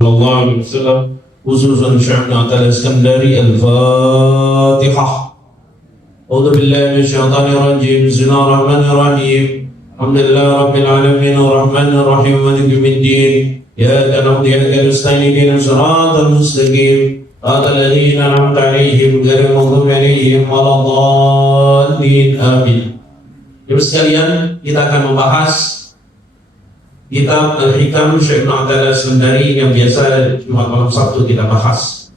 sallallahu alaihi wasallam, khususan Syekh Mu'tal Iskandari. Al-Fatihah. A'udzu billahi minasyaitonir rajim. Bismillahirrahmanirrahim. Alhamdulillahi rabbil alamin arrahmanir rahim maliki yaumiddin. Iyyaka na'budu wa iyyaka nasta'in ihdinas siratal mustaqim. Shiratal ladzina an'amta 'alaihim ghairil maghdubi 'alaihim waladdallin. Amin. Ibu sekalian, kita akan membahas kitab Al-Hikam Syekh Mu'tal Iskandari yang biasa Jumat malam Sabtu kita bahas.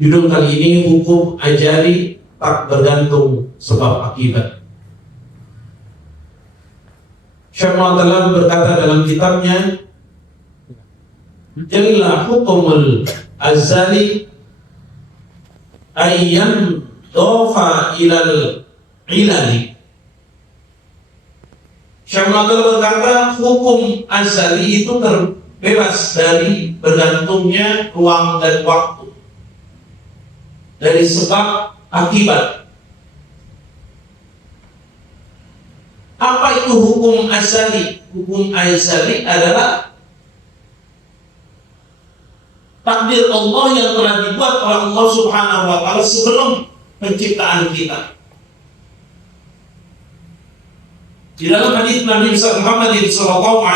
Judul kali ini hukum ajali tak bergantung sebab akibat. Syekh Mu'tal berkata dalam kitabnya, Jalla hukumul azali ayyan dofa ilal ilali. Syekh Mu'tal berkata hukum azali itu terbebas dari bergantungnya ruang dan waktu, dari sebab akibat. Apa itu hukum azali? Hukum azali adalah takdir Allah yang telah dibuat oleh Allah Subhanahu wa Ta'ala sebelum penciptaan kita. Di dalam hadis Nabi Muhammad SAW,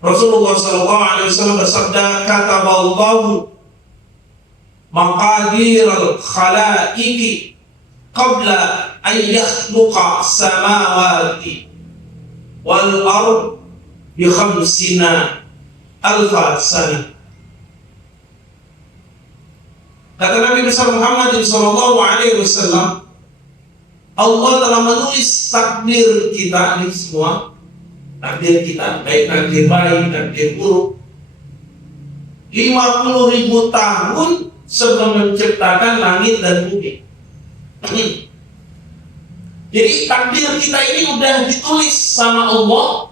Rasulullah SAW bersabda, kataballahu maqadir al-khalaiqi qabla an yakhluqa samawati wal ard bi khamsina alfa sana. Kata Nabi Muhammad SAW, Allah telah menulis takdir kita ini semua, takdir kita, baik takdir baik, takdir buruk, 50.000 tahun sebelum menciptakan langit dan bumi. Jadi takdir kita ini udah ditulis sama Allah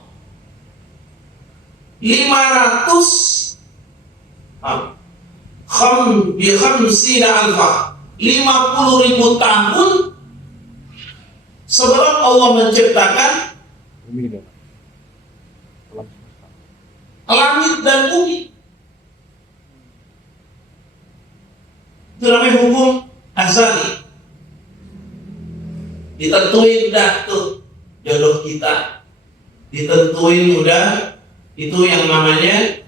50.000 tahun sebelum Allah menciptakan langit dan bumi. Itu namanya hukum azali. Ditentuin udah tuh jodoh kita, ditentuin udah itu yang namanya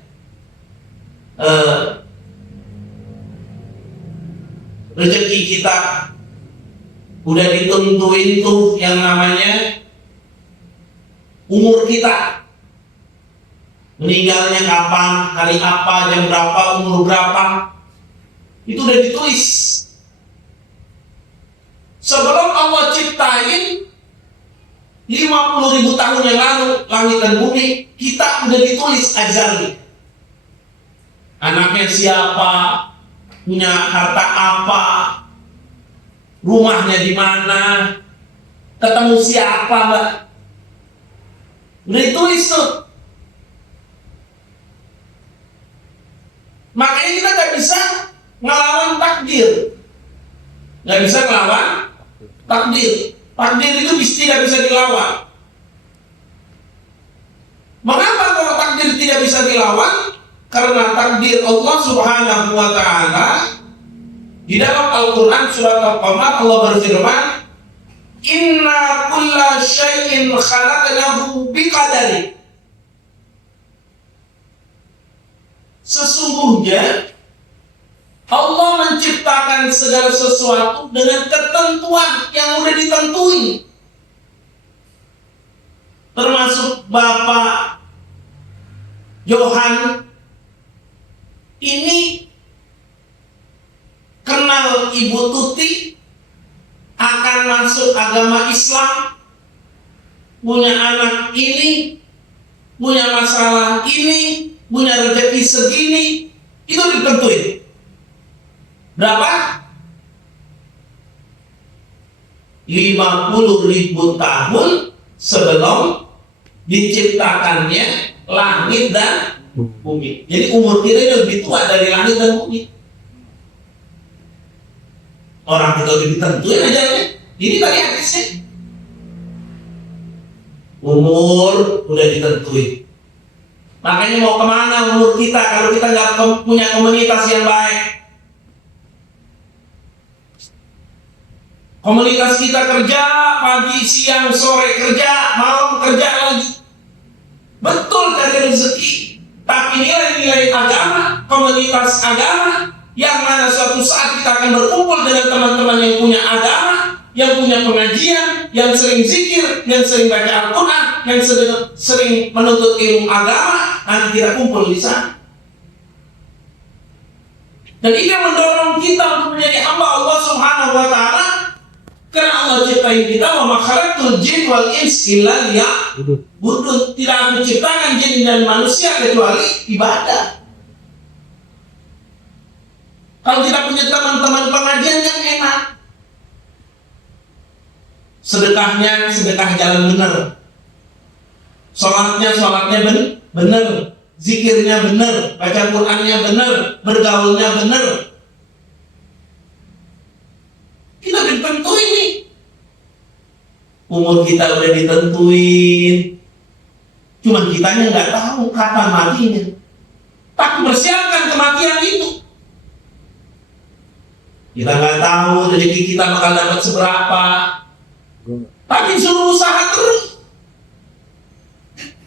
rezeki kita, udah ditentuin tuh yang namanya umur kita, meninggalnya kapan, hari apa, jam berapa, umur berapa, itu udah ditulis sebelum Allah ciptain 50.000 tahun yang lalu langit dan bumi. Kita udah ditulis azali. Anaknya siapa, punya harta apa, rumahnya di mana, ketemu siapa, Mbak, udah ditulis tuh. Makanya kita gak bisa ngelawan takdir, gak bisa ngelawan takdir. Takdir itu tidak bisa dilawan. Mengapa kalau takdir tidak bisa dilawan? Karena takdir Allah Subhanahu wa Ta'ala di dalam Al-Quran surat Al-Qamar, Allah berfirman, Inna kulla syai'in khalaqnahu biqadari. Sesungguhnya Allah menciptakan segala sesuatu dengan ketentuan yang udah ditentuin. Termasuk Bapak Johan ini kenal Ibu Tuti akan masuk agama Islam, punya anak ini, punya masalah ini, punya rezeki segini, itu ditentuin. Berapa? 50.000 tahun sebelum diciptakannya langit dan bumi. Jadi umur kita lebih tua dari langit dan bumi. Orang kita udah ditentuin aja ya. Ini tadi hadisnya. Umur udah ditentuin. Makanya mau kemana umur kita kalau kita nggak punya komunitas yang baik? Komunitas kita kerja pagi, siang, sore kerja, malam kerja lagi. Betul cari rezeki, tapi nilai-nilai agama, komunitas agama, yang mana suatu saat kita akan berkumpul dengan teman-teman yang punya agama, yang punya pengajian, yang sering zikir, yang sering baca Al-Quran, yang sering menuntut ilmu agama, nanti kita kumpul di sana. Dan ini yang mendorong kita untuk menjadi hamba Allah Subhanahu wa Ta'ala, karena Allah ciptain kita, wa ma khalaqtul jin wal ins illa liya'budun. Tidak aku ciptakan jin dan manusia kecuali ibadah. Kalau kita punya teman-teman pengajian yang enak, sedekahnya sedekah jalan benar, sholatnya benar, zikirnya benar, baca Qurannya benar, bergaulnya benar. Kita ditentuin nih, umur kita udah ditentuin, cuman kitanya nggak tahu kapan matinya. Tapi persiapkan kematian itu. Kita nggak tahu rezeki kita bakal dapat seberapa, tapi suruh usaha terus,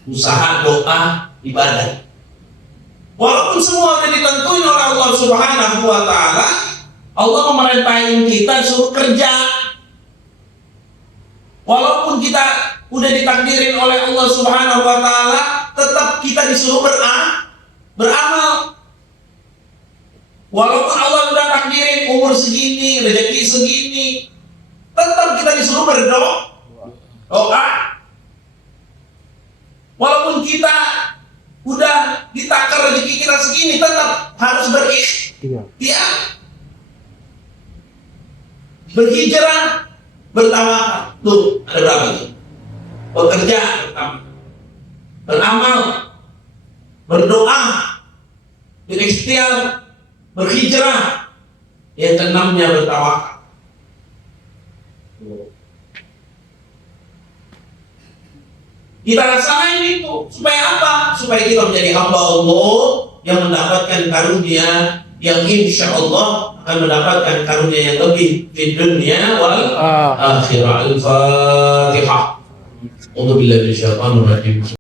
usaha, doa, ibadah. Walaupun semua udah ditentuin oleh Allah Subhanahu wa Ta'ala, Allah memerintahin kita suruh kerja. Walaupun kita udah ditakdirin oleh Allah Subhanahu wa Ta'ala, tetap kita disuruh beramal. Walaupun Allah udah takdirin umur segini, rezeki segini, tetap kita disuruh berdoa. Walaupun kita udah ditakar rezeki kita segini, tetap harus berikhtiar, berhijrah, bertawakal. Tuh, ada berapa tuh? Bekerja pertama, beramal, berdoa, berikhtiar, berhijrah. Yang keenamnya bertawakal. Kita rasain itu supaya apa? Supaya kita menjadi hamba Allah yang mendapatkan karunia yang insya Allah akan mendapatkan karunia yang lebih di dunia wal akhirah. Al-Fatihah. A'udzu billahi minasyaitonir rajim.